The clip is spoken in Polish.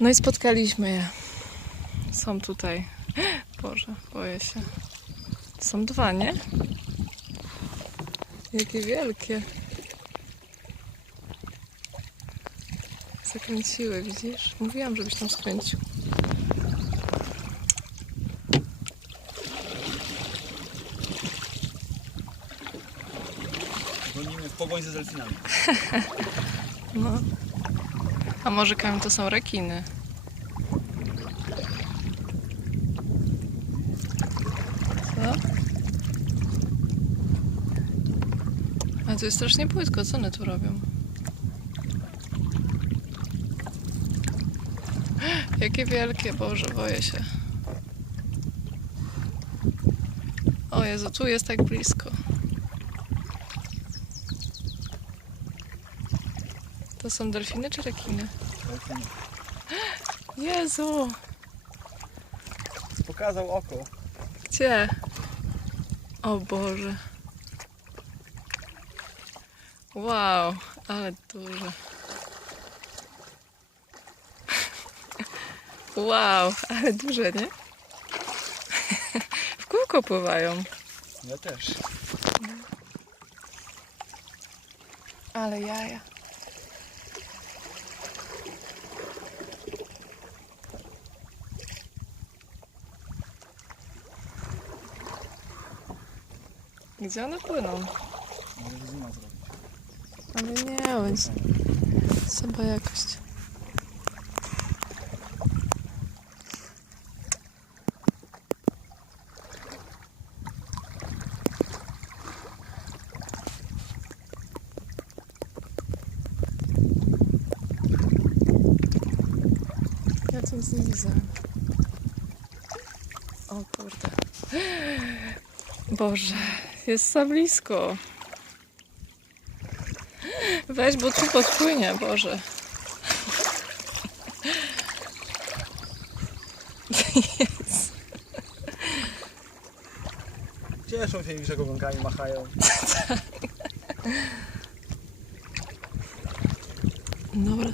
No i spotkaliśmy je. Są tutaj. Boże, boję się. Są dwa, nie? Jakie wielkie. Zakręciły, widzisz? Mówiłam, żebyś tam skręcił. Gonimy w pogoń za delfinami. No. A może Kamil to są rekiny? Co? A to jest strasznie płytko, co one tu robią? Jakie wielkie, Boże, boję się. O Jezu, tu jest tak blisko. To są delfiny czy rekiny? Delfiny. Jezu! Pokazał oko. Gdzie? O Boże. Wow, ale duże. Wow, ale duże, nie? W kółko pływają. Ja też. Ale jaja. Gdzie one płyną? Może zooma zrobić. Ale nie, więc słaba jakość. Ja tu nic nie widzę. O kurde. Boże, jest za blisko. Weź, bo tu podpłynie, Boże. Jest. Cieszą się, że ogonkami machają. Dobra.